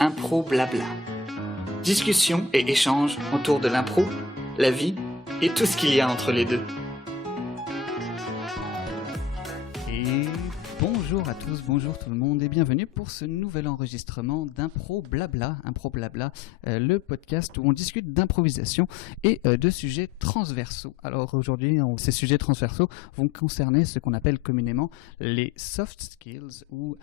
Impro Blabla. Discussion et échange autour de l'impro, la vie et tout ce qu'il y a entre les deux. Et bonjour à tous, bonjour tout le monde et bienvenue pour ce nouvel enregistrement d'Impro Blabla. Impro Blabla, le podcast où on discute d'improvisation et de sujets transversaux. Alors aujourd'hui, ces sujets transversaux vont concerner ce qu'on appelle communément les soft skills ou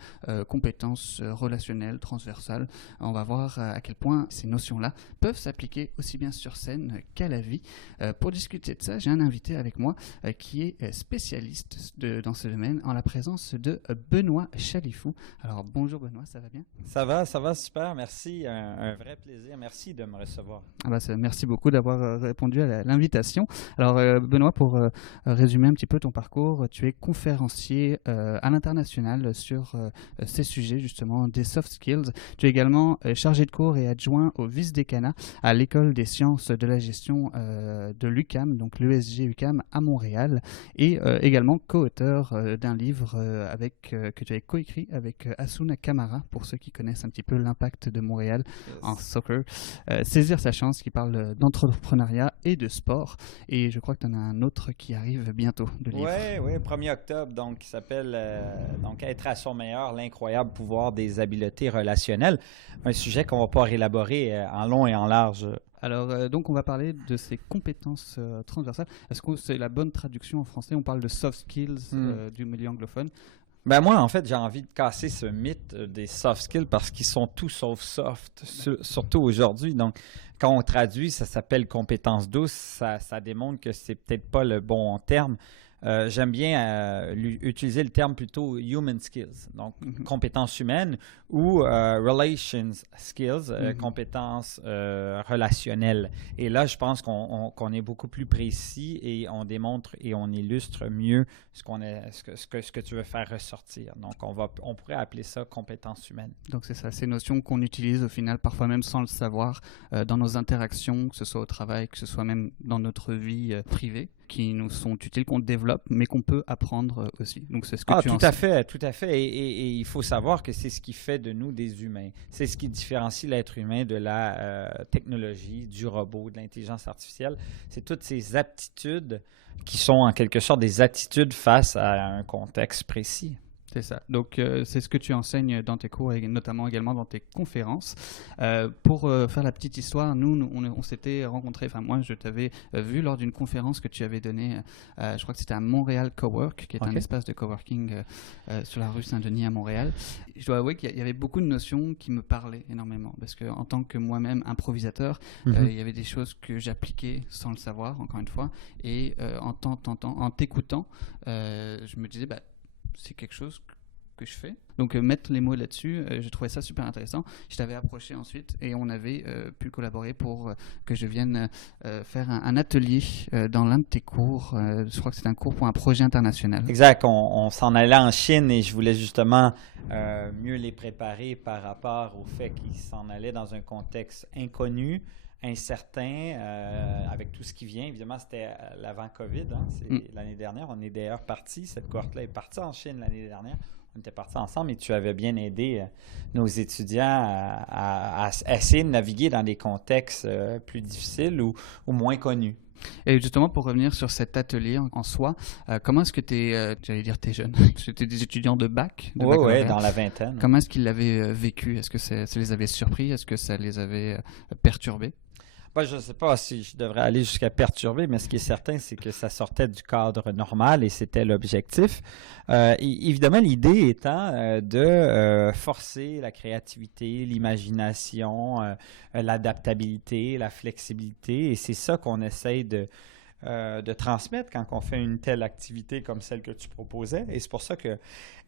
compétences relationnelles, transversales. On va voir à quel point ces notions-là peuvent s'appliquer aussi bien sur scène qu'à la vie. Pour discuter de ça, j'ai un invité avec moi qui est spécialiste dans ce domaine en la présence de Benoît Chalifou. Alors bonjour Benoît, ça va bien? Ça va super, merci, un vrai plaisir, merci de me recevoir. Merci beaucoup d'avoir répondu à l'invitation. Alors Benoît, pour résumer un petit peu ton parcours, tu es conférencier à l'international sur ces sujets justement des soft skills. Tu es également chargé de cours et adjoint au vice-décanat à l'école des sciences de la gestion de l'UQAM, donc l'ESG UQAM à Montréal, et également co-auteur d'un livre que tu as coécrit avec Asuna Kamara, pour ceux qui connaissent un petit peu l'impact de Montréal en soccer. Saisir sa chance, qui parle d'entrepreneuriat et de sport. Et je crois que tu en as un autre qui arrive bientôt, de livre. Oui, 1er octobre, donc, qui s'appelle Être à son meilleur, l'incroyable pouvoir des habiletés relationnelles. Un sujet qu'on va pouvoir élaborer en long et en large. Alors, donc, on va parler de ces compétences transversales. Est-ce que c'est la bonne traduction en français? On parle de soft skills du milieu anglophone. Ben moi, en fait, j'ai envie de casser ce mythe des soft skills parce qu'ils sont tout sauf soft, surtout aujourd'hui. Donc, quand on traduit, ça s'appelle compétences douces. Ça démontre que c'est peut-être pas le bon terme. J'aime bien utiliser le terme plutôt human skills, donc compétences humaines, ou relations skills, compétences relationnelles. Et là, je pense qu'on est beaucoup plus précis et on démontre et on illustre mieux ce que tu veux faire ressortir. Donc, on pourrait appeler ça compétences humaines. Donc, c'est ça, ces notions qu'on utilise au final, parfois même sans le savoir, dans nos interactions, que ce soit au travail, que ce soit même dans notre vie privée, qui nous sont utiles, qu'on développe, mais qu'on peut apprendre aussi. Donc, c'est ce que tu enseignes. Tout à fait. Et il faut savoir que c'est ce qui fait de nous des humains. C'est ce qui différencie l'être humain de la technologie, du robot, de l'intelligence artificielle. C'est toutes ces aptitudes qui sont en quelque sorte des attitudes face à un contexte précis. C'est ça. Donc, c'est ce que tu enseignes dans tes cours et notamment également dans tes conférences. Pour faire la petite histoire, nous on s'était rencontrés, enfin moi je t'avais vu lors d'une conférence que tu avais donnée, je crois que c'était à Montréal Cowork, qui est un espace de coworking sur la rue Saint-Denis à Montréal. Je dois avouer qu'il y avait beaucoup de notions qui me parlaient énormément, parce qu'en tant que moi-même improvisateur, il y avait des choses que j'appliquais sans le savoir, encore une fois, et en t'écoutant, je me disais, c'est quelque chose que je fais. Donc, mettre les mots là-dessus, j'ai trouvé ça super intéressant. Je t'avais approché ensuite et on avait pu collaborer pour que je vienne faire un atelier dans l'un de tes cours. Je crois que c'est un cours pour un projet international. Exact. On s'en allait en Chine et je voulais justement mieux les préparer par rapport au fait qu'ils s'en allaient dans un contexte inconnu, incertain, avec tout ce qui vient. Évidemment, c'était l'avant-COVID. C'est l'année dernière. On est d'ailleurs parti. Cette cohorte-là est partie en Chine l'année dernière. On était partis ensemble et tu avais bien aidé nos étudiants à essayer de naviguer dans des contextes plus difficiles ou moins connus. Et justement, pour revenir sur cet atelier en soi, comment est-ce que t'es jeune? C'était des étudiants de bac? Oui, dans la vingtaine. Comment est-ce qu'ils l'avaient vécu? Est-ce que ça les avait surpris? Est-ce que ça les avait perturbés? Je ne sais pas si je devrais aller jusqu'à perturber, mais ce qui est certain, c'est que ça sortait du cadre normal et c'était l'objectif. Évidemment, l'idée étant de forcer la créativité, l'imagination, l'adaptabilité, la flexibilité. Et c'est ça qu'on essaye de transmettre quand on fait une telle activité comme celle que tu proposais. Et c'est pour ça qu'elle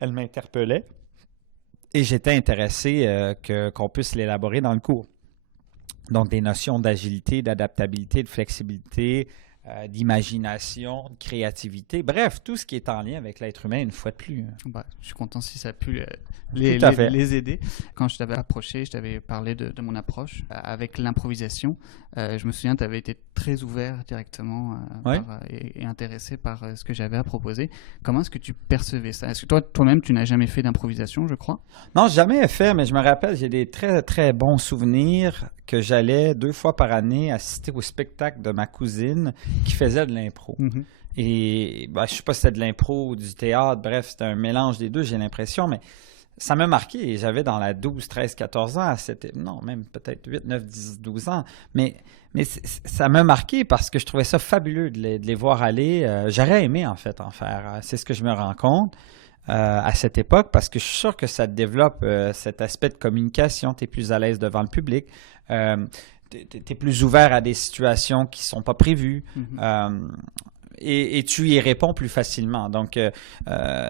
m'interpellait. Et j'étais intéressé qu'on puisse l'élaborer dans le cours. Donc, des notions d'agilité, d'adaptabilité, de flexibilité, d'imagination, de créativité. Bref, tout ce qui est en lien avec l'être humain, une fois de plus. Je suis content si ça a pu Tout à fait. les aider. Quand je t'avais approché, je t'avais parlé de mon approche avec l'improvisation. Je me souviens, tu avais été très ouvert directement et intéressé par ce que j'avais à proposer. Comment est-ce que tu percevais ça? Est-ce que toi-même, tu n'as jamais fait d'improvisation, je crois? Non, jamais fait, mais je me rappelle, j'ai des très, très bons souvenirs que j'allais 2 fois par année assister au spectacle de ma cousine qui faisait de l'impro. Mm-hmm. Et je ne sais pas si c'était de l'impro ou du théâtre, bref, c'était un mélange des deux, j'ai l'impression, mais ça m'a marqué. J'avais dans la 12, 13, 14 ans, non, même peut-être 8, 9, 10, 12 ans, mais ça m'a marqué parce que je trouvais ça fabuleux de les voir aller. J'aurais aimé, en fait, en faire. C'est ce que je me rends compte à cette époque parce que je suis sûr que ça développe cet aspect de communication. Tu es plus à l'aise devant le public. Tu es plus ouvert à des situations qui ne sont pas prévues. Mm-hmm. Et tu y réponds plus facilement. Donc,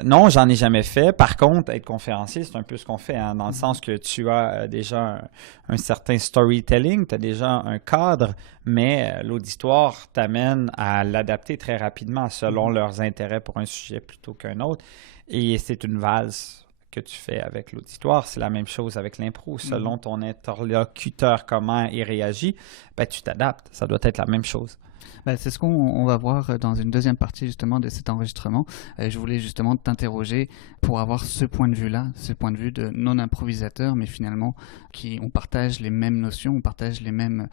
non, j'en ai jamais fait. Par contre, être conférencier, c'est un peu ce qu'on fait, hein, dans le sens que tu as déjà un certain storytelling, tu as déjà un cadre, mais l'auditoire t'amène à l'adapter très rapidement selon leurs intérêts pour un sujet plutôt qu'un autre. Et c'est une valse que tu fais avec l'auditoire. C'est la même chose avec l'impro. Selon ton interlocuteur, comment il réagit, tu t'adaptes. Ça doit être la même chose. C'est ce qu'on va voir dans une deuxième partie justement de cet enregistrement. Je voulais justement t'interroger pour avoir ce point de vue-là, ce point de vue de non-improvisateur, mais finalement on partage les mêmes notions, on partage les mêmes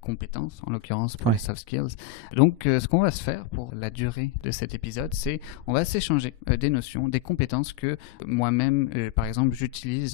compétences, en l'occurrence pour les soft skills. Donc ce qu'on va se faire pour la durée de cet épisode, c'est on va s'échanger des notions, des compétences que moi-même, par exemple,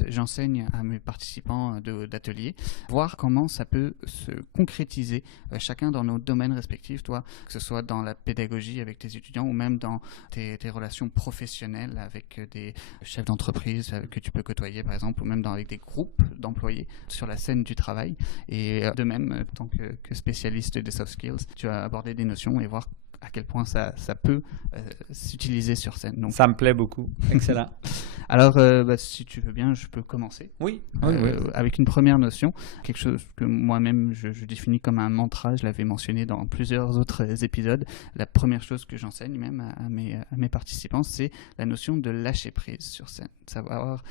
j'enseigne à mes participants d'ateliers, voir comment ça peut se concrétiser chacun dans nos domaines respectifs, toi, que ce soit dans la pédagogie avec tes étudiants ou même dans tes relations professionnelles avec des chefs d'entreprise que tu peux côtoyer, par exemple, ou même avec des groupes d'employés sur la scène du travail. Et de même, en tant que spécialiste des soft skills, tu as abordé des notions et voir à quel point ça peut s'utiliser sur scène. Donc, ça me plaît beaucoup. Excellent. Alors, si tu veux bien, je peux commencer. Oui. Avec une première notion, quelque chose que moi-même je définis comme un mantra, je l'avais mentionné dans plusieurs autres épisodes. La première chose que j'enseigne même à mes participants, c'est la notion de lâcher prise sur scène. Savoir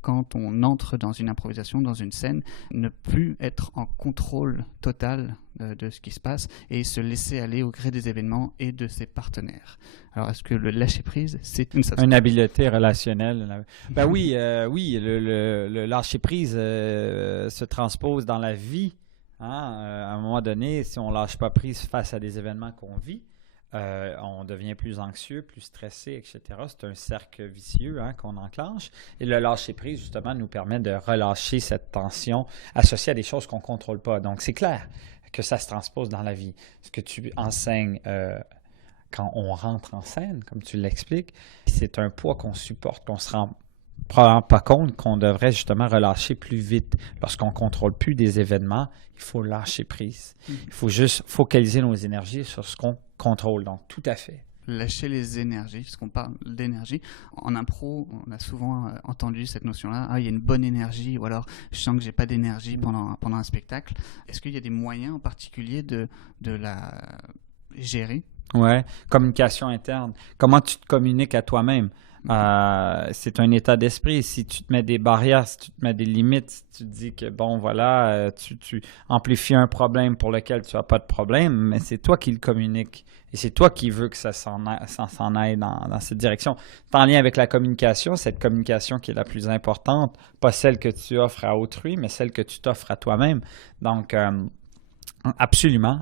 quand on entre dans une improvisation, dans une scène, ne plus être en contrôle total de ce qui se passe et se laisser aller au gré des événements et de ses partenaires. Alors, est-ce que le lâcher-prise, c'est une habileté relationnelle? Oui, le lâcher-prise se transpose dans la vie. Hein? À un moment donné, si on ne lâche pas prise face à des événements qu'on vit, on devient plus anxieux, plus stressé, etc. C'est un cercle vicieux qu'on enclenche. Et le lâcher-prise, justement, nous permet de relâcher cette tension associée à des choses qu'on ne contrôle pas. Donc, c'est clair que ça se transpose dans la vie. Ce que tu enseignes quand on rentre en scène, comme tu l'expliques, c'est un poids qu'on supporte, qu'on ne se rend probablement pas compte qu'on devrait justement relâcher plus vite. Lorsqu'on ne contrôle plus des événements, il faut lâcher prise. Il faut juste focaliser nos énergies sur ce qu'on contrôle. Donc, tout à fait. Lâcher les énergies, puisqu'on parle d'énergie. En impro, on a souvent entendu cette notion-là. Il y a une bonne énergie, ou alors je sens que j'ai pas d'énergie pendant un spectacle. Est-ce qu'il y a des moyens en particulier de la gérer? Ouais, communication interne. Comment tu te communiques à toi-même? C'est un état d'esprit. Si tu te mets des barrières, si tu te mets des limites, si tu te dis que tu amplifies un problème pour lequel tu n'as pas de problème, mais c'est toi qui le communiques. Et c'est toi qui veux que ça s'en aille dans cette direction. C'est en lien avec la communication, cette communication qui est la plus importante, pas celle que tu offres à autrui, mais celle que tu t'offres à toi-même. Donc, absolument.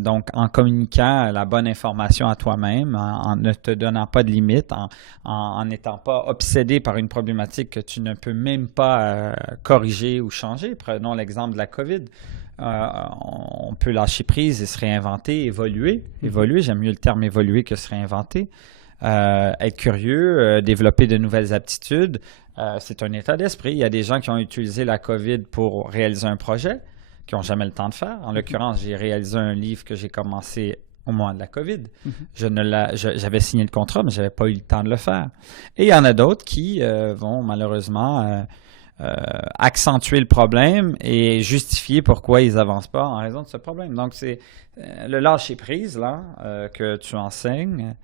Donc, en communiquant la bonne information à toi-même, en ne te donnant pas de limites, en n'étant pas obsédé par une problématique que tu ne peux même pas corriger ou changer. Prenons l'exemple de la COVID. On peut lâcher prise et se réinventer, évoluer. J'aime mieux le terme évoluer que se réinventer. Être curieux, développer de nouvelles aptitudes. C'est un état d'esprit. Il y a des gens qui ont utilisé la COVID pour réaliser un projet, qui n'ont jamais le temps de faire. En l'occurrence, j'ai réalisé un livre que j'ai commencé au moment de la COVID. J'avais signé le contrat, mais je n'avais pas eu le temps de le faire. Et il y en a d'autres qui vont malheureusement accentuer le problème et justifier pourquoi ils n'avancent pas en raison de ce problème. Donc, c'est le lâcher-prise là, que tu enseignes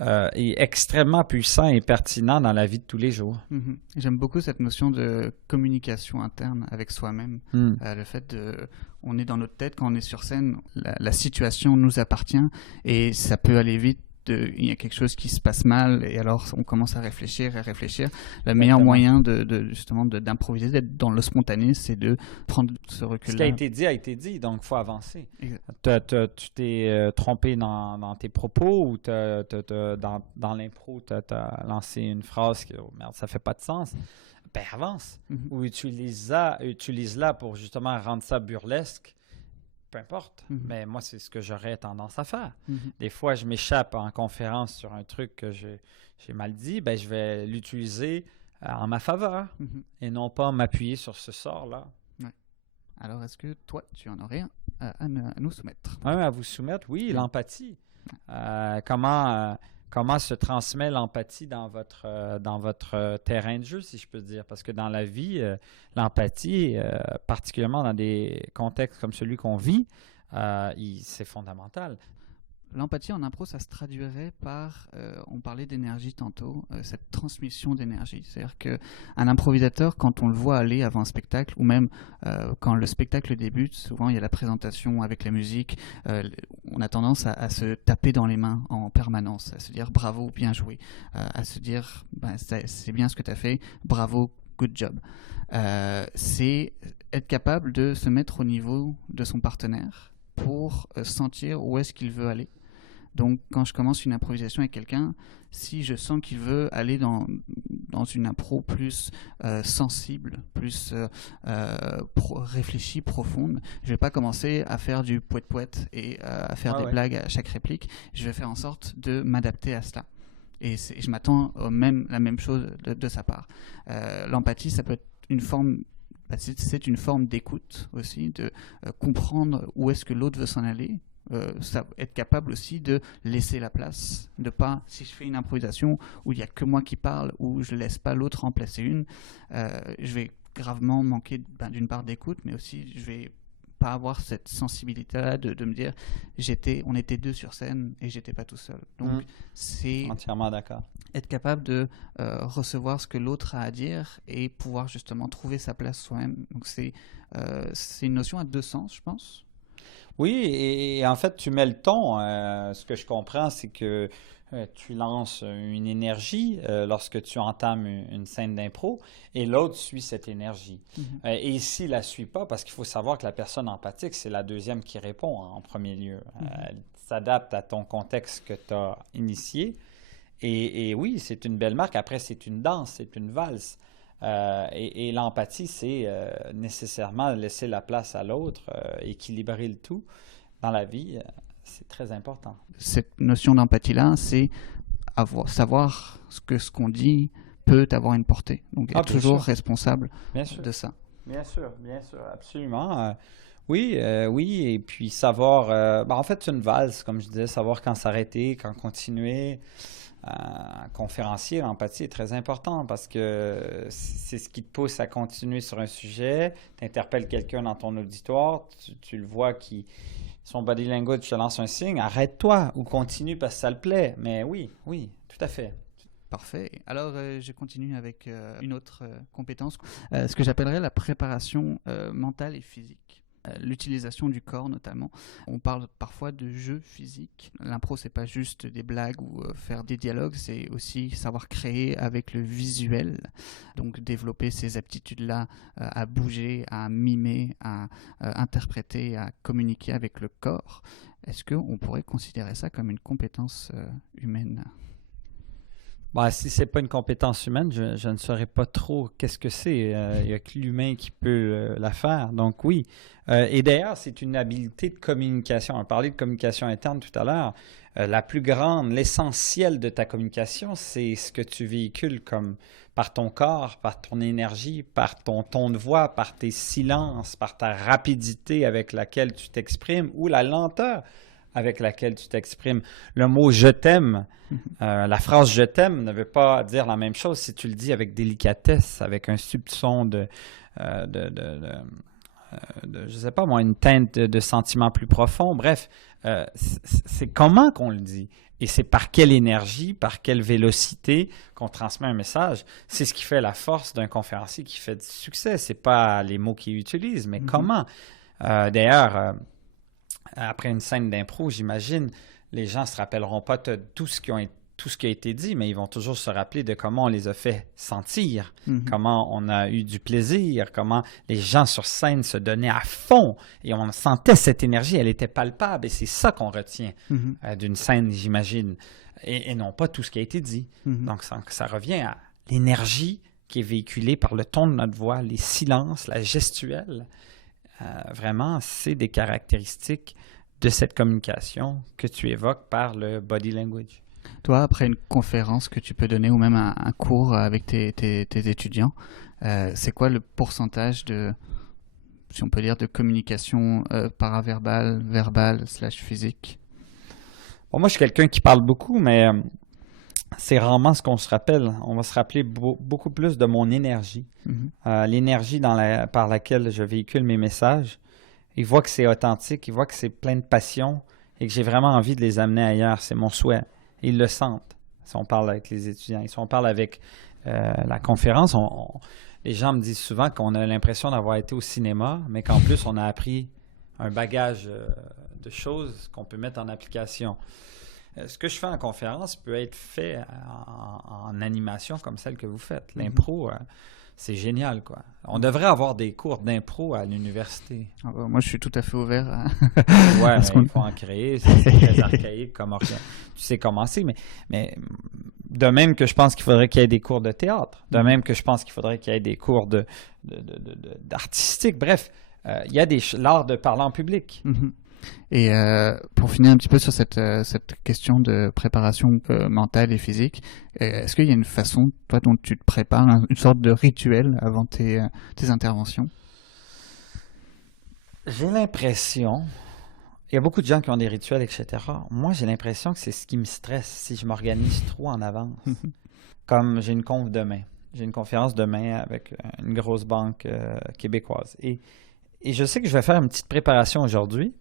est extrêmement puissant et pertinent dans la vie de tous les jours. J'aime beaucoup cette notion de communication interne avec soi-même. Le fait on est dans notre tête quand on est sur scène, la situation nous appartient et ça peut aller vite. Il y a quelque chose qui se passe mal et alors on commence à réfléchir. Le meilleur moyen justement d'improviser, d'être dans le spontané, c'est de prendre ce recul-là. Ce qui a été dit a été dit, donc il faut avancer. Tu t'es trompé dans tes propos ou dans l'impro, tu as lancé une phrase que oh merde, ça fait pas de sens. Ben avance. Ou utilise-la pour justement rendre ça burlesque. Peu importe, mais moi, c'est ce que j'aurais tendance à faire. Des fois, je m'échappe en conférence sur un truc que j'ai mal dit, ben, je vais l'utiliser en ma faveur et non pas m'appuyer sur ce sort-là. Ouais. Alors, est-ce que toi, tu en aurais à nous soumettre? Oui, à vous soumettre, oui, l'empathie. Comment se transmet l'empathie dans votre terrain de jeu, si je peux dire? Parce que dans la vie, l'empathie, particulièrement dans des contextes comme celui qu'on vit, c'est fondamental. L'empathie en impro, ça se traduirait par, on parlait d'énergie tantôt, cette transmission d'énergie. C'est-à-dire qu'un improvisateur, quand on le voit aller avant un spectacle, ou même quand le spectacle débute, souvent il y a la présentation avec la musique, on a tendance à se taper dans les mains en permanence, à se dire bravo, bien joué, à se dire c'est bien ce que tu as fait, bravo, good job. C'est être capable de se mettre au niveau de son partenaire pour sentir où est-ce qu'il veut aller. Donc, quand je commence une improvisation avec quelqu'un, si je sens qu'il veut aller dans une impro plus sensible, plus réfléchie, profonde, je ne vais pas commencer à faire du poète-poète et à faire des blagues à chaque réplique. Je vais faire en sorte de m'adapter à cela. Et je m'attends la même chose de sa part. L'empathie, ça peut être une forme... c'est une forme d'écoute aussi, de comprendre où est-ce que l'autre veut s'en aller, être capable aussi de laisser la place, de pas, si je fais une improvisation où il n'y a que moi qui parle, où je ne laisse pas l'autre en placer une, je vais gravement manquer d'une part d'écoute, mais aussi je vais pas avoir cette sensibilité-là de me dire on était deux sur scène et j'étais pas tout seul. Donc c'est entièrement d'accord. Être capable de recevoir ce que l'autre a à dire et pouvoir justement trouver sa place soi-même. Donc c'est une notion à deux sens, je pense. Oui, et en fait, tu mets le ton. Ce que je comprends, c'est que tu lances une énergie lorsque tu entames une scène d'impro et l'autre suit cette énergie. Et ici, il ne la suit pas parce qu'il faut savoir que la personne empathique, c'est la deuxième qui répond en premier lieu. Elle s'adapte à ton contexte que tu as initié. Et oui, c'est une belle marque. Après, c'est une danse, c'est une valse. Et l'empathie, c'est nécessairement laisser la place à l'autre, équilibrer le tout dans la vie. C'est très important. Cette notion d'empathie-là, c'est savoir ce qu'on dit peut avoir une portée. Donc, être toujours responsable de ça. Bien sûr, absolument. Oui, et puis savoir... en fait, c'est une valse, comme je disais, savoir quand s'arrêter, quand continuer. Conférencier, l'empathie est très important parce que c'est ce qui te pousse à continuer sur un sujet. Tu interpelles quelqu'un dans ton auditoire, tu le vois qui son body language te lance un signe, arrête-toi ou continue parce que ça le plaît. Mais oui, tout à fait. Parfait. Alors, je continue avec une autre compétence, ce que j'appellerais la préparation mentale et physique. L'utilisation du corps notamment. On parle parfois de jeu physique. L'impro, c'est pas juste des blagues ou faire des dialogues, c'est aussi savoir créer avec le visuel. Donc développer ces aptitudes-là à bouger, à mimer, à interpréter, à communiquer avec le corps. Est-ce qu'on pourrait considérer ça comme une compétence humaine ? Si ce n'est pas une compétence humaine, je ne saurais pas trop qu'est-ce que c'est. Il n'y a que l'humain qui peut la faire. Donc oui. Et d'ailleurs, c'est une habileté de communication. On parlait de communication interne tout à l'heure. La plus grande, l'essentiel de ta communication, c'est ce que tu véhicules par ton corps, par ton énergie, par ton ton de voix, par tes silences, par ta rapidité avec laquelle tu t'exprimes ou la lenteur avec laquelle tu t'exprimes. Le mot « je t'aime », la phrase « je t'aime » ne veut pas dire la même chose si tu le dis avec délicatesse, avec un soupçon je sais pas moi, une teinte de sentiments plus profonds. Bref, c'est comment qu'on le dit. Et c'est par quelle énergie, par quelle vélocité qu'on transmet un message. C'est ce qui fait la force d'un conférencier qui fait du succès. C'est pas les mots qu'il utilise, mais comment. D'ailleurs, après une scène d'impro, j'imagine, les gens ne se rappelleront pas de tout ce qui a été dit, mais ils vont toujours se rappeler de comment on les a fait sentir, comment on a eu du plaisir, comment les gens sur scène se donnaient à fond et on sentait cette énergie, elle était palpable et c'est ça qu'on retient d'une scène, j'imagine, et non pas tout ce qui a été dit. Donc ça revient à l'énergie qui est véhiculée par le ton de notre voix, les silences, la gestuelle. Vraiment, c'est des caractéristiques de cette communication que tu évoques par le body language. Toi, après une conférence que tu peux donner ou même un cours avec tes étudiants, c'est quoi le pourcentage de, si on peut dire, de communication paraverbale, verbale / physique? Bon, moi, je suis quelqu'un qui parle beaucoup, mais c'est rarement ce qu'on se rappelle. On va se rappeler beaucoup plus de mon énergie. L'énergie par laquelle je véhicule mes messages. Ils voient que c'est authentique, ils voient que c'est plein de passion et que j'ai vraiment envie de les amener ailleurs. C'est mon souhait. Ils le sentent si on parle avec les étudiants. Si on parle avec la conférence, les gens me disent souvent qu'on a l'impression d'avoir été au cinéma, mais qu'en plus, on a appris un bagage de choses qu'on peut mettre en application. Ce que je fais en conférence peut être fait en animation comme celle que vous faites. L'impro, c'est génial, quoi. On devrait avoir des cours d'impro à l'université. Ah bah, moi, je suis tout à fait ouvert à... Ouais, il faut en créer. C'est très archaïque comme organe. Tu sais comment c'est, mais de même que je pense qu'il faudrait qu'il y ait des cours de théâtre, de même que je pense qu'il faudrait qu'il y ait des cours d'artistique. Bref, il y a l'art de parler en public. Et pour finir un petit peu sur cette question de préparation mentale et physique, est-ce qu'il y a une façon, toi, dont tu te prépares, une sorte de rituel avant tes interventions? J'ai l'impression, il y a beaucoup de gens qui ont des rituels, etc. Moi, j'ai l'impression que c'est ce qui me stresse si je m'organise trop en avance. Comme j'ai une conf demain. J'ai une conférence demain avec une grosse banque québécoise. Et je sais que je vais faire une petite préparation aujourd'hui.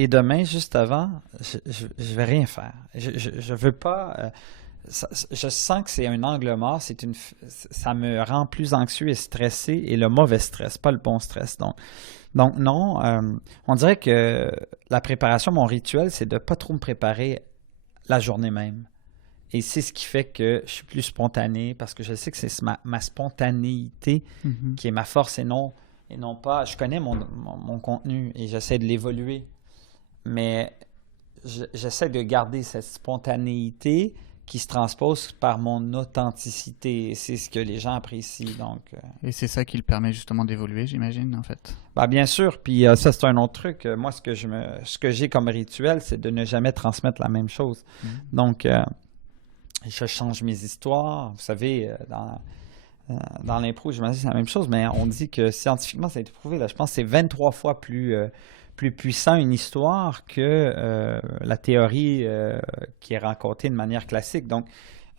Et demain, juste avant, je vais rien faire. Je veux pas... je sens que c'est un angle mort. Ça me rend plus anxieux et stressé. Et le mauvais stress, pas le bon stress. Donc non, on dirait que la préparation, mon rituel, c'est de ne pas trop me préparer la journée même. Et c'est ce qui fait que je suis plus spontané parce que je sais que c'est ma spontanéité qui est ma force et non pas... Je connais mon contenu et j'essaie de l'évoluer. Mais j'essaie de garder cette spontanéité qui se transpose par mon authenticité. C'est ce que les gens apprécient. Donc, Et c'est ça qui le permet justement d'évoluer, j'imagine, en fait. Bien sûr. Puis ça, c'est un autre truc. Moi, ce que j'ai comme rituel, c'est de ne jamais transmettre la même chose. Donc, je change mes histoires. Vous savez, dans l'impro, j'imagine que c'est la même chose, mais on dit que scientifiquement, ça a été prouvé. Là, je pense que c'est 23 fois plus puissant une histoire que la théorie qui est racontée de manière classique. Donc,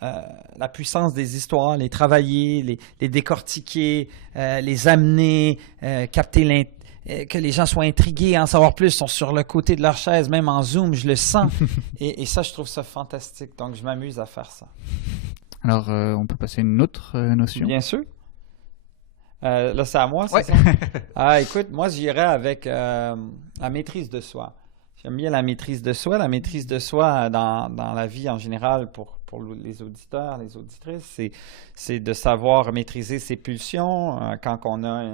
la puissance des histoires, les travailler, les décortiquer, les amener, capter que les gens soient intrigués, en savoir plus, sont sur le côté de leur chaise, même en Zoom, je le sens. et ça, je trouve ça fantastique. Donc, je m'amuse à faire ça. Alors, on peut passer à une autre notion? Bien sûr. Là, c'est à moi, c'est ça? Écoute, moi, j'irais avec la maîtrise de soi. J'aime bien la maîtrise de soi. La maîtrise de soi dans la vie en général pour les auditeurs, les auditrices, c'est de savoir maîtriser ses pulsions quand on a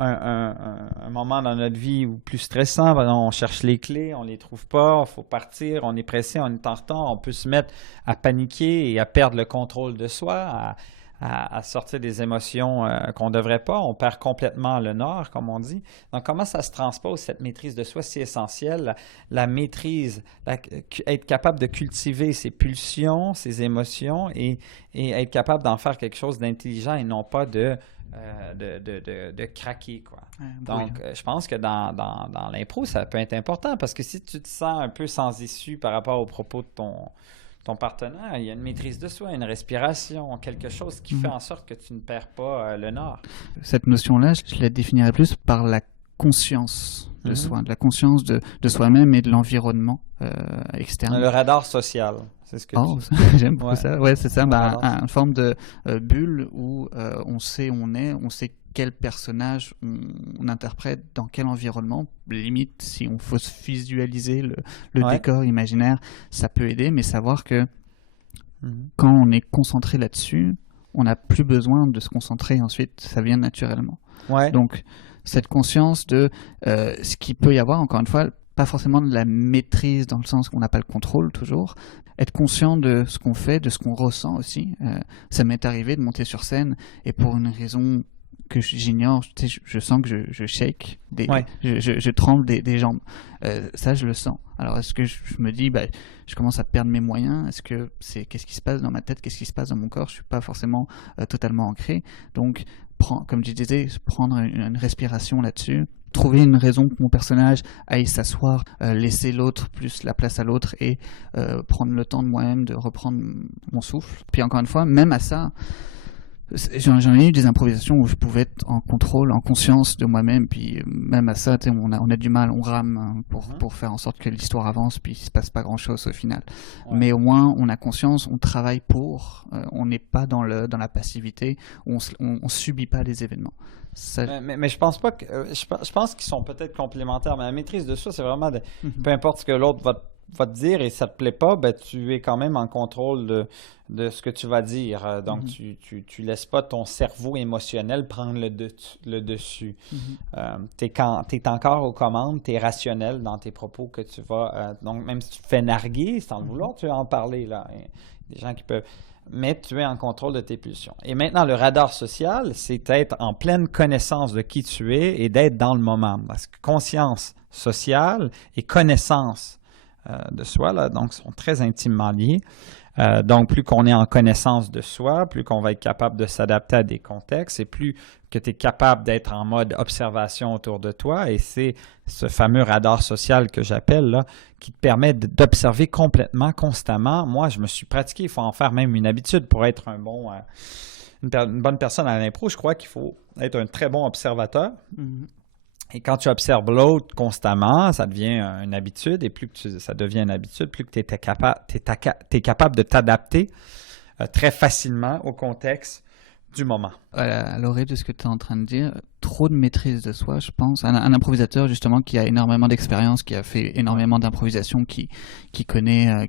un moment dans notre vie où plus stressant, on cherche les clés, on les trouve pas, il faut partir, on est pressé, on est en retard, on peut se mettre à paniquer et à perdre le contrôle de soi, à sortir des émotions qu'on ne devrait pas. On perd complètement le nord, comme on dit. Donc, comment ça se transpose, cette maîtrise de soi si essentielle? La maîtrise, être capable de cultiver ses pulsions, ses émotions et être capable d'en faire quelque chose d'intelligent et non pas de de craquer, quoi. Donc, je pense que dans l'impro, ça peut être important parce que si tu te sens un peu sans issue par rapport aux propos de ton partenaire, il y a une maîtrise de soi, une respiration, quelque chose qui fait en sorte que tu ne perds pas le nord. Cette notion-là, je la définirais plus par la conscience de soi, de la conscience de soi-même et de l'environnement externe. Le radar social, c'est ce que j'aime beaucoup ça. Ouais, c'est ça, une forme de bulle où on sait où on sait quel personnage on interprète, dans quel environnement. Limite, si on faut visualiser le décor imaginaire, ça peut aider, mais savoir que quand on est concentré là-dessus, on n'a plus besoin de se concentrer ensuite, ça vient naturellement. Ouais. Donc, cette conscience de ce qu'il peut y avoir, encore une fois, pas forcément de la maîtrise dans le sens qu'on n'a pas le contrôle toujours, être conscient de ce qu'on fait, de ce qu'on ressent aussi. Ça m'est arrivé de monter sur scène et pour une raison que j'ignore, tu sais, je sens que je shake, je tremble des jambes. Ça, je le sens. Alors, est-ce que je me dis, je commence à perdre mes moyens? Est-ce que qu'est-ce qui se passe dans ma tête? Qu'est-ce qui se passe dans mon corps? Je suis pas forcément totalement ancré. Donc, comme je disais, prendre une respiration là-dessus, trouver une raison que mon personnage aille s'asseoir, laisser l'autre plus la place à l'autre et prendre le temps de moi-même de reprendre mon souffle. Puis encore une fois, même à ça, j'en ai eu des improvisations où je pouvais être en contrôle, en conscience de moi-même, puis même à ça, on a du mal, on rame pour faire en sorte que l'histoire avance, puis il se passe pas grand-chose au final. Ouais. Mais au moins, on a conscience, on travaille on n'est pas dans la passivité, on subit pas les événements. Ça... Mais je pense pas que je pense qu'ils sont peut-être complémentaires, mais la maîtrise de soi, c'est vraiment peu importe ce que l'autre va te dire et ça te plaît pas, tu es quand même en contrôle de ce que tu vas dire. Donc, tu laisses pas ton cerveau émotionnel prendre le dessus. Tu es encore aux commandes, tu es rationnel dans tes propos que tu vas... donc, même si tu te fais narguer, sans le vouloir, tu vas en parler. Là. Il y a des gens qui peuvent... Mais tu es en contrôle de tes pulsions. Et maintenant, le radar social, c'est être en pleine connaissance de qui tu es et d'être dans le moment. Parce que conscience sociale et connaissance de soi, là, donc, sont très intimement liés. Donc, plus qu'on est en connaissance de soi, plus qu'on va être capable de s'adapter à des contextes et plus que tu es capable d'être en mode observation autour de toi. Et c'est ce fameux radar social que j'appelle, là, qui te permet d'observer complètement, constamment. Moi, je me suis pratiqué, il faut en faire même une habitude pour être une bonne personne à l'impro. Je crois qu'il faut être un très bon observateur. Et quand tu observes l'autre constamment, ça devient une habitude. Et plus que ça devient une habitude, plus que tu es capable de t'adapter très facilement au contexte du moment. À l'oreille de ce que tu es en train de dire, trop de maîtrise de soi, je pense. Un improvisateur, justement, qui a énormément d'expérience, qui a fait énormément d'improvisation, qui connaît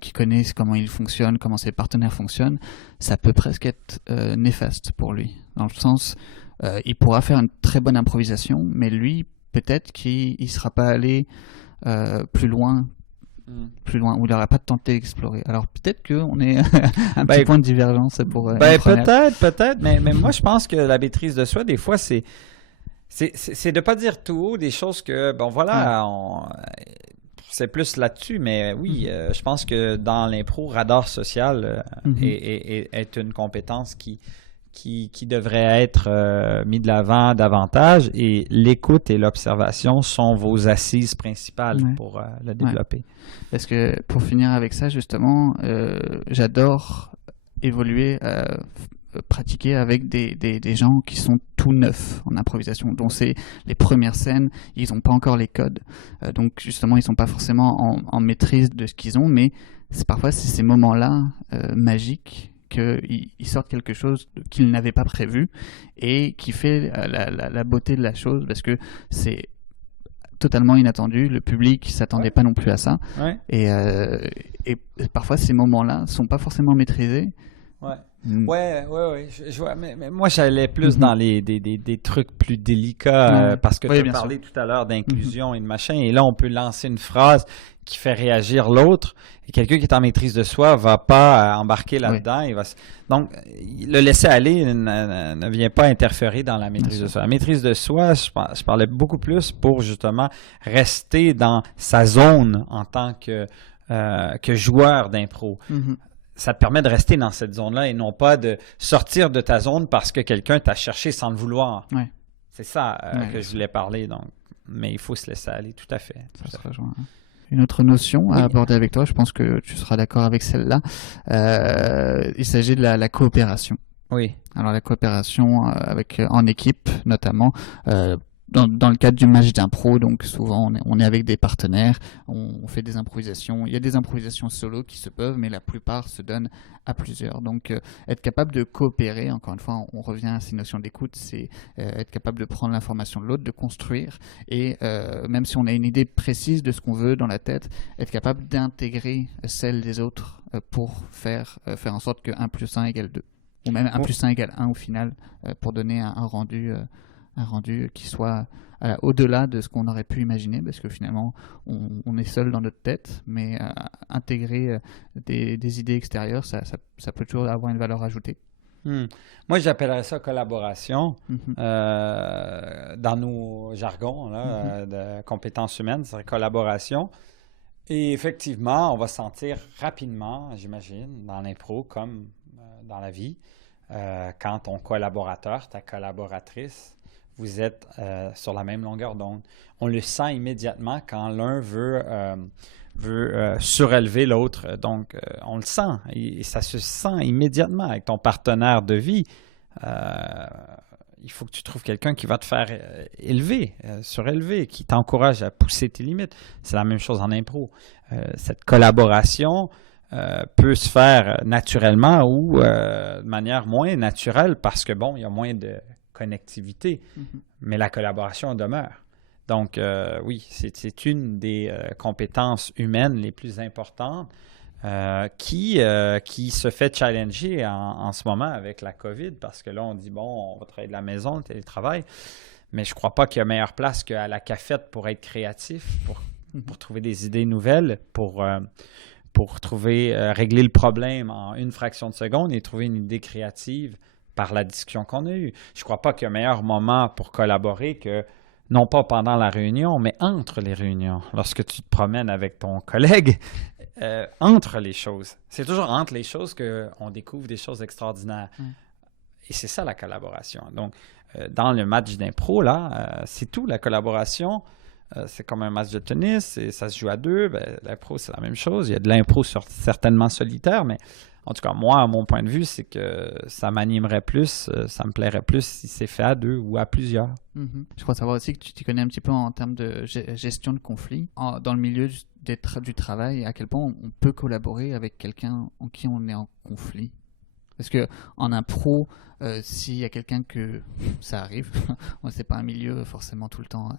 comment il fonctionne, comment ses partenaires fonctionnent, ça peut presque être néfaste pour lui. Dans le sens, il pourra faire une très bonne improvisation, mais lui, peut-être qu'il ne sera pas allé plus loin, où il n'aura pas tenté d'explorer. Alors peut-être qu'on est un petit point de divergence pour... peut-être, mais moi je pense que la maîtrise de soi, des fois, c'est de ne pas dire tout haut des choses que, c'est plus là-dessus, mais oui, je pense que dans l'impro, radar social est une compétence qui devrait être mis de l'avant davantage et l'écoute et l'observation sont vos assises principales pour le développer. Parce que pour finir avec ça, justement, j'adore évoluer, pratiquer avec des gens qui sont tout neufs en improvisation, dont c'est les premières scènes, ils n'ont pas encore les codes. Donc justement, ils ne sont pas forcément en maîtrise de ce qu'ils ont, mais parfois c'est ces moments-là magiques qu'ils sortent quelque chose qu'ils n'avaient pas prévu et qui fait la beauté de la chose parce que c'est totalement inattendu, le public ne s'attendait pas non plus à ça et parfois ces moments-là ne sont pas forcément maîtrisés. Ouais. Je vois, mais moi, j'allais plus dans des trucs plus délicats parce que tu as parlé tout à l'heure d'inclusion et de machin. Et là, on peut lancer une phrase qui fait réagir l'autre. Et quelqu'un qui est en maîtrise de soi ne va pas embarquer là-dedans. Donc, le laisser aller ne vient pas interférer dans la maîtrise de soi. La maîtrise de soi, je parlais beaucoup plus pour justement rester dans sa zone en tant que joueur d'impro. ça te permet de rester dans cette zone-là et non pas de sortir de ta zone parce que quelqu'un t'a cherché sans le vouloir. Ouais. C'est ça que je voulais parler. Donc. Mais il faut se laisser aller, tout à fait. Ça se rejoint. Une autre notion à aborder avec toi, je pense que tu seras d'accord avec celle-là. Il s'agit de la coopération. Oui. Alors la coopération en équipe, notamment. Dans le cadre du match d'impro, donc souvent on est avec des partenaires, on fait des improvisations. Il y a des improvisations solo qui se peuvent, mais la plupart se donnent à plusieurs. Donc être capable de coopérer, encore une fois, on revient à ces notions d'écoute, c'est être capable de prendre l'information de l'autre, de construire, et même si on a une idée précise de ce qu'on veut dans la tête, être capable d'intégrer celle des autres pour faire en sorte que 1 + 1 = 2, ou même 1 + 1 = 1 au final, pour donner un rendu qui soit au-delà de ce qu'on aurait pu imaginer, parce que finalement on est seul dans notre tête, mais intégrer des idées extérieures, ça peut toujours avoir une valeur ajoutée. Moi, j'appellerais ça collaboration dans nos jargons là, de compétences humaines, c'est collaboration. Et effectivement, on va sentir rapidement, j'imagine, dans l'impro comme dans la vie, quand ton collaborateur, ta collaboratrice, vous êtes sur la même longueur d'onde. On le sent immédiatement quand l'un veut surélever l'autre. Donc, on le sent et ça se sent immédiatement avec ton partenaire de vie. Il faut que tu trouves quelqu'un qui va te faire surélever, qui t'encourage à pousser tes limites. C'est la même chose en impro. Cette collaboration peut se faire naturellement ou de manière moins naturelle parce que, bon, il y a moins de connectivité, mais la collaboration demeure. Donc, oui, c'est une des compétences humaines les plus importantes qui se fait challenger en ce moment avec la COVID, parce que là, on dit, bon, on va travailler de la maison, le télétravail, mais je ne crois pas qu'il y a meilleure place qu'à la cafette pour être créatif, pour trouver des idées nouvelles, pour régler le problème en une fraction de seconde et trouver une idée créative par la discussion qu'on a eue. Je ne crois pas qu'il y a un meilleur moment pour collaborer que, non pas pendant la réunion, mais entre les réunions. Lorsque tu te promènes avec ton collègue, entre les choses. C'est toujours entre les choses qu'on découvre des choses extraordinaires. Et c'est ça la collaboration. Donc, dans le match d'impro, là, c'est tout, la collaboration. C'est comme un match de tennis, et ça se joue à deux. L'impro, c'est la même chose. Il y a de l'impro certainement solitaire, mais en tout cas, moi, à mon point de vue, c'est que ça m'animerait plus, ça me plairait plus si c'est fait à deux ou à plusieurs. Je crois savoir aussi que tu t'y connais un petit peu en termes de gestion de conflits. Dans le milieu du travail, à quel point on peut collaborer avec quelqu'un en qui on est en conflit. Parce qu'en impro, s'il y a quelqu'un que ça arrive, c'est pas un milieu forcément tout le temps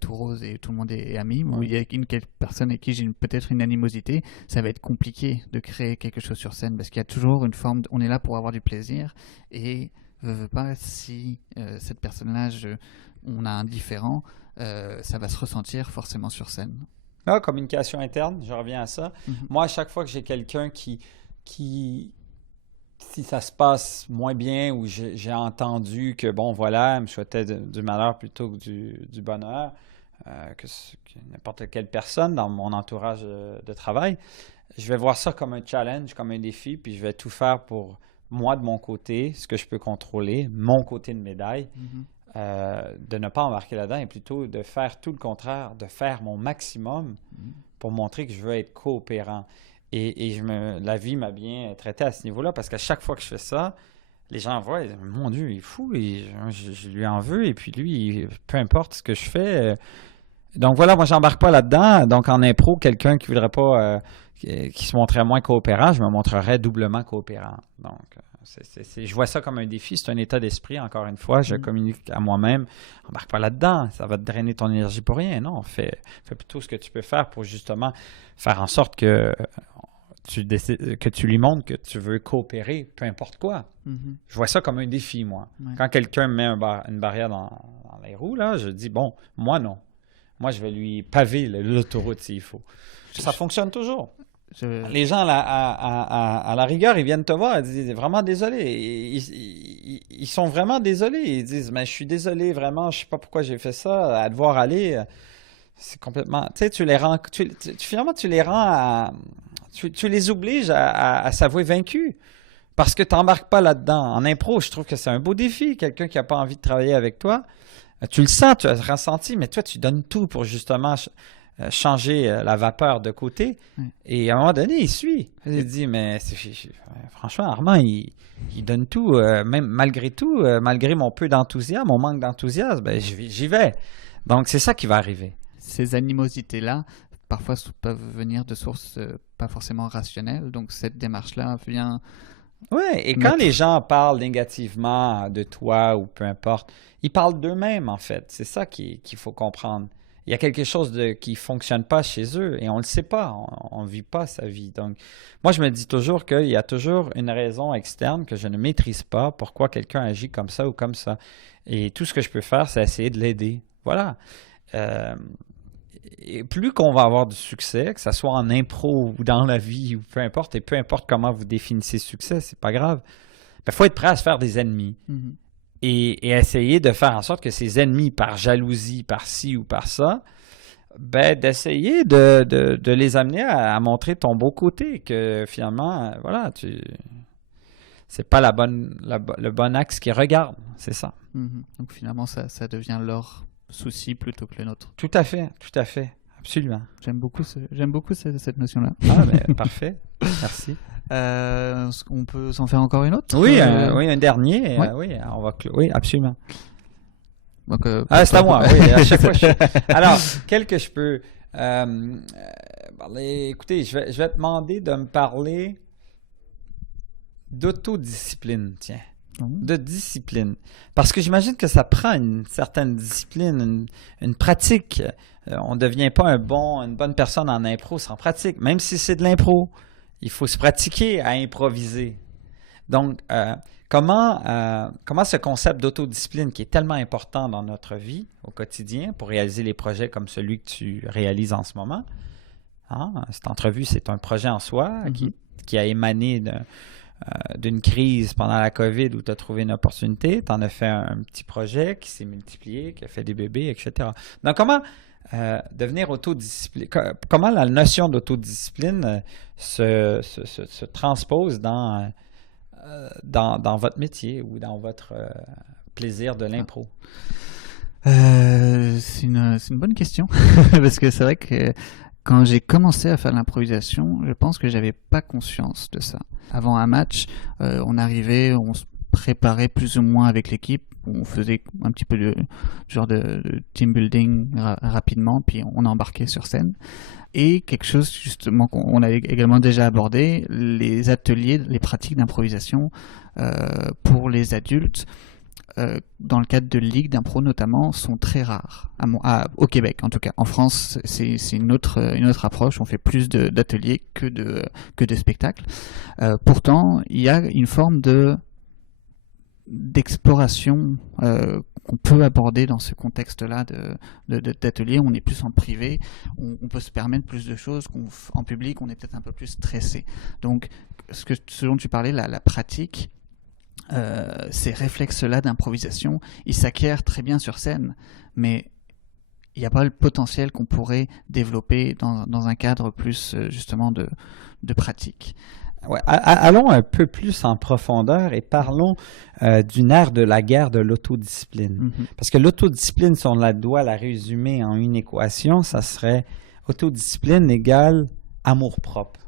tout rose et tout le monde est ami, mais il y a une personne avec qui j'ai peut-être une animosité, ça va être compliqué de créer quelque chose sur scène, parce qu'il y a toujours une forme, on est là pour avoir du plaisir, et veut pas, si cette personne-là, on a un différent, ça va se ressentir forcément sur scène. Ah, communication interne, je reviens à ça. Moi, à chaque fois que j'ai quelqu'un qui si ça se passe moins bien ou j'ai entendu que, bon, voilà, elle me souhaitait du malheur plutôt que du bonheur, que n'importe quelle personne dans mon entourage de travail, je vais voir ça comme un challenge, comme un défi, puis je vais tout faire pour moi, de mon côté, ce que je peux contrôler, mon côté de médaille, de ne pas embarquer là-dedans et plutôt de faire tout le contraire, de faire mon maximum pour montrer que je veux être coopérant. Et la vie m'a bien traité à ce niveau-là, parce qu'à chaque fois que je fais ça, les gens voient, ils disent, mon Dieu, il est fou, et je lui en veux, et puis lui, peu importe ce que je fais. Donc voilà, moi, j'embarque pas là-dedans. Donc en impro, quelqu'un qui voudrait pas, qui se montrait moins coopérant, je me montrerais doublement coopérant. Donc, je vois ça comme un défi, c'est un état d'esprit, encore une fois, je communique à moi-même, embarque pas là-dedans, ça va te drainer ton énergie pour rien. Non, fais plutôt ce que tu peux faire pour justement faire en sorte que tu lui montres que tu veux coopérer, peu importe quoi. Je vois ça comme un défi, moi. Quand quelqu'un me met une barrière dans les roues, là, je dis, bon, moi, non. Moi, je vais lui paver l'autoroute s'il faut. Ça fonctionne toujours. Les gens, à la rigueur, ils viennent te voir, ils disent, vraiment désolé. Ils sont vraiment désolés. Ils disent, mais je suis désolé, vraiment, je sais pas pourquoi j'ai fait ça, à devoir aller. C'est complètement... Tu sais, tu les rends... finalement, tu Tu les obliges à s'avouer vaincus. Parce que tu n'embarques pas là-dedans. En impro, je trouve que c'est un beau défi. Quelqu'un qui n'a pas envie de travailler avec toi, tu le sens, tu as ressenti, mais toi, tu donnes tout pour justement changer la vapeur de côté. Et à un moment donné, il suit. Il dit, mais franchement, Armand, il donne tout, même malgré tout, malgré mon peu d'enthousiasme, mon manque d'enthousiasme, ben, j'y vais. Donc, c'est ça qui va arriver. Ces animosités-là, parfois, peuvent venir de sources pas forcément rationnelles. Donc, cette démarche-là vient... Oui, et quand les gens parlent négativement de toi ou peu importe, ils parlent d'eux-mêmes, en fait. C'est ça qu'il faut comprendre. Il y a quelque chose qui ne fonctionne pas chez eux et on ne le sait pas. On ne vit pas sa vie. Donc, moi, je me dis toujours qu'il y a toujours une raison externe que je ne maîtrise pas pourquoi quelqu'un agit comme ça ou comme ça. Et tout ce que je peux faire, c'est essayer de l'aider. Voilà. Et plus qu'on va avoir du succès, que ce soit en impro ou dans la vie ou peu importe, et peu importe comment vous définissez succès, c'est pas grave, il faut être prêt à se faire des ennemis. Mm-hmm. Et essayer de faire en sorte que ces ennemis, par jalousie, par ci ou par ça, ben, d'essayer de les amener à montrer ton beau côté, que finalement, voilà, c'est pas le bon axe qu'ils regardent, c'est ça. Mm-hmm. Donc finalement, ça devient leur souci plutôt que le nôtre. Tout à fait, absolument. J'aime beaucoup cette notion-là. Ah, ben, parfait, merci. On peut s'en faire encore une autre? Oui, oui, un dernier. Ouais. Oui, on va oui, absolument. Donc, c'est à moi, oui. À chaque fois, Alors, quel que je peux... écoutez, je vais te demander de me parler d'autodiscipline, tiens. De discipline. Parce que j'imagine que ça prend une certaine discipline, une pratique. On ne devient pas une bonne personne en impro sans pratique. Même si c'est de l'impro, il faut se pratiquer à improviser. Donc, comment ce concept d'autodiscipline qui est tellement important dans notre vie au quotidien pour réaliser les projets comme celui que tu réalises en ce moment, cette entrevue, c'est un projet en soi qui a émané d'une crise pendant la COVID où tu as trouvé une opportunité, tu en as fait un petit projet qui s'est multiplié, qui a fait des bébés, etc. Donc, comment devenir autodiscipliné, comment la notion d'autodiscipline se transpose dans votre métier ou dans votre plaisir de l'impro? C'est une bonne question, parce que c'est vrai que quand j'ai commencé à faire l'improvisation, je pense que j'avais pas conscience de ça. Avant un match, on arrivait, on se préparait plus ou moins avec l'équipe, on faisait un petit peu de genre de team building rapidement, puis on embarquait sur scène. Et quelque chose justement qu'on a également déjà abordé, les ateliers, les pratiques d'improvisation pour les adultes. Dans le cadre de ligues d'impro notamment, sont très rares, au Québec en tout cas. En France, c'est une autre approche, on fait plus d'ateliers que de spectacles. Pourtant, il y a une forme d'exploration qu'on peut aborder dans ce contexte-là d'atelier. On est plus en privé, on peut se permettre plus de choses qu'en public, on est peut-être un peu plus stressé. Donc, ce dont tu parlais, la pratique, ces réflexes-là d'improvisation, ils s'acquièrent très bien sur scène, mais il n'y a pas le potentiel qu'on pourrait développer dans un cadre plus justement de pratique. Ouais, allons un peu plus en profondeur et parlons d'une ère de la guerre de l'autodiscipline. Parce que l'autodiscipline, si on doit la résumer en une équation, ça serait autodiscipline égale amour-propre.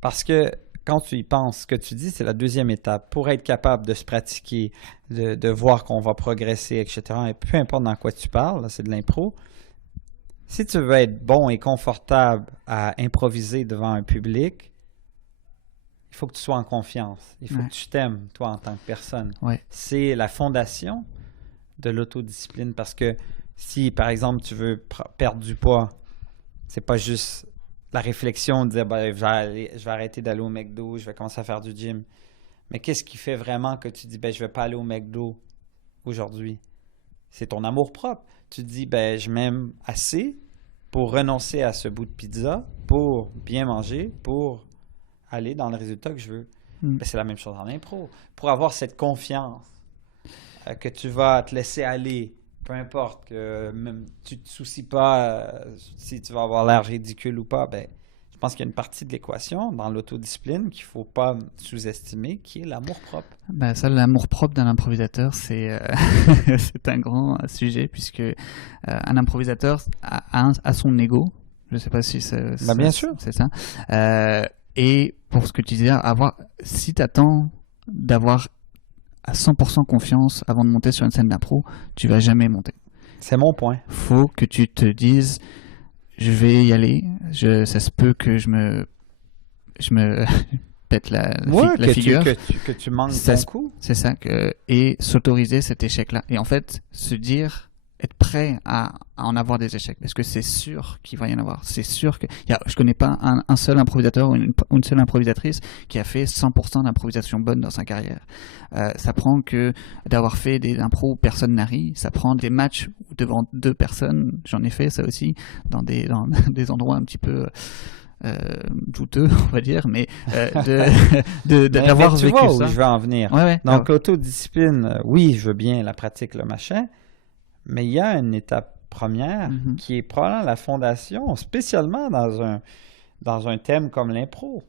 Parce que quand tu y penses, ce que tu dis, c'est la deuxième étape. Pour être capable de se pratiquer, de voir qu'on va progresser, etc., et peu importe dans quoi tu parles, là, c'est de l'impro, si tu veux être bon et confortable à improviser devant un public, il faut que tu sois en confiance. Il faut que tu t'aimes, toi, en tant que personne. C'est la fondation de l'autodiscipline parce que si, par exemple, tu veux perdre du poids, c'est pas juste la réflexion de dire je vais arrêter d'aller au McDo, je vais commencer à faire du gym. Mais qu'est-ce qui fait vraiment que tu dis je vais pas aller au McDo aujourd'hui? C'est ton amour-propre. Tu te dis je m'aime assez pour renoncer à ce bout de pizza, pour bien manger, pour aller dans le résultat que je veux. C'est la même chose en impro. Pour avoir cette confiance que tu vas te laisser aller, peu importe, que même tu ne te soucies pas si tu vas avoir l'air ridicule ou pas, je pense qu'il y a une partie de l'équation dans l'autodiscipline qu'il ne faut pas sous-estimer, qui est l'amour-propre. Ben, ça, l'amour-propre d'un improvisateur, c'est c'est un grand sujet, puisque un improvisateur a son ego. Je ne sais pas si bien sûr. C'est ça. Et pour ce que tu disais, si tu attends d'avoir à 100% confiance avant de monter sur une scène d'impro, tu vas jamais monter. C'est mon point. Faut que tu te dises, je vais y aller. Ça se peut que je me pète la figure. Que tu manques ton coup. C'est ça. Et s'autoriser cet échec-là. Et en fait, se dire, être prêt à en avoir des échecs. Parce que c'est sûr qu'il va y en avoir. C'est sûr que... je connais pas un seul improvisateur ou une seule improvisatrice qui a fait 100% d'improvisation bonne dans sa carrière. Ça prend que d'avoir fait des impros où personne n'arrive. Ça prend des matchs devant 2 personnes. J'en ai fait ça aussi dans des endroits un petit peu... douteux, on va dire, mais d'avoir vécu ça. Où je veux en venir. Ouais. Donc, l'autodiscipline, oui, je veux bien la pratique, le machin, mais il y a une étape première qui est probablement la fondation, spécialement dans un thème comme l'impro.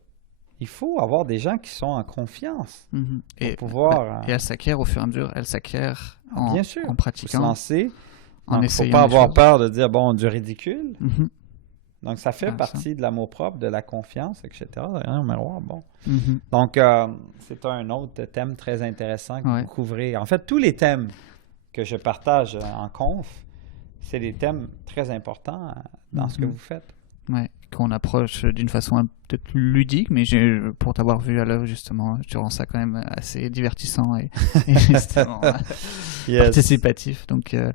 Il faut avoir des gens qui sont en confiance pour pouvoir... Et elle s'acquiert au fur et à mesure, elle s'acquiert en pratiquant. Il faut se lancer. Il ne faut pas avoir peur de dire, du ridicule. Donc, ça fait partie de l'amour-propre, de la confiance, etc. Derrière le miroir, Donc, c'est un autre thème très intéressant que vous couvrez. En fait, tous les thèmes que je partage en conf, c'est des thèmes très importants dans ce que vous faites. Oui, qu'on approche d'une façon peut-être ludique, mais pour t'avoir vu à l'œuvre, justement, tu rends ça quand même assez divertissant et justement participatif. Donc, il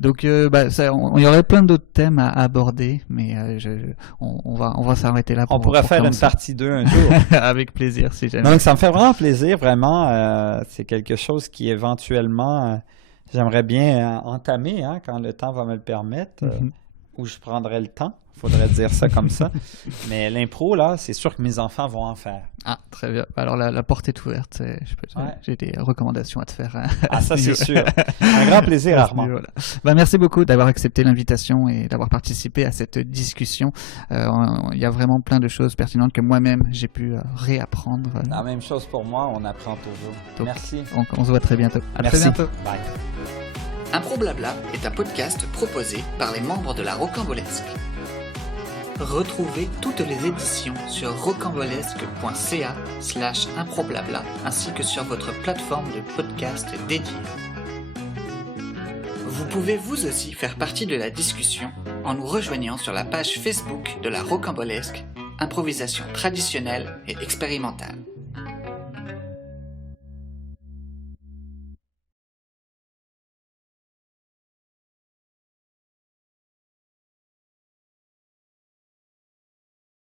y aurait plein d'autres thèmes à aborder, mais on va s'arrêter là. On pourrait faire une partie 2 un jour. Avec plaisir, si jamais. Donc, ça me fait vraiment plaisir, vraiment. C'est quelque chose qui, éventuellement, j'aimerais bien entamer quand le temps va me le permettre, où je prendrai le temps. Il faudrait dire ça comme ça. Mais l'impro, là, c'est sûr que mes enfants vont en faire. Ah, très bien. Alors, la porte est ouverte. J'ai des recommandations à te faire. Ça, c'est sûr. Un grand plaisir, Armand. Voilà. Merci beaucoup d'avoir accepté l'invitation et d'avoir participé à cette discussion. Il y a vraiment plein de choses pertinentes que moi-même, j'ai pu réapprendre. La même chose pour moi, on apprend toujours. Donc, merci. On se voit très bientôt. Merci. Très bientôt. Bye. Impro Blabla est un podcast proposé par les membres de la Rocambolesque. Retrouvez toutes les éditions sur rocambolesque.ca/improblabla ainsi que sur votre plateforme de podcast dédiée. Vous pouvez vous aussi faire partie de la discussion en nous rejoignant sur la page Facebook de la Rocambolesque, improvisation traditionnelle et expérimentale.